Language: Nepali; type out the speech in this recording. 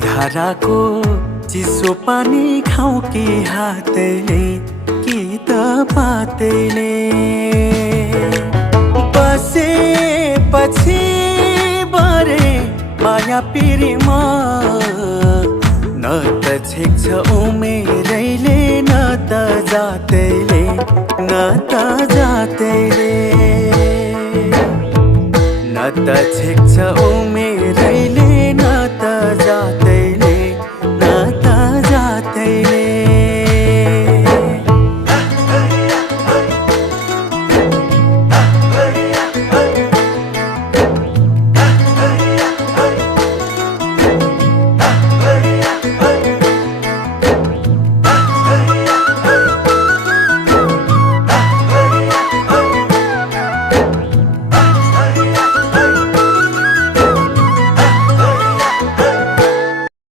धाराको चिसो पानी खाऊ कि हातैले कि त पातैले बसेपछि बरे माया पिरीमा न त छेक्छ उमेरैले न त जातैले न त जातैले न त छेक्छ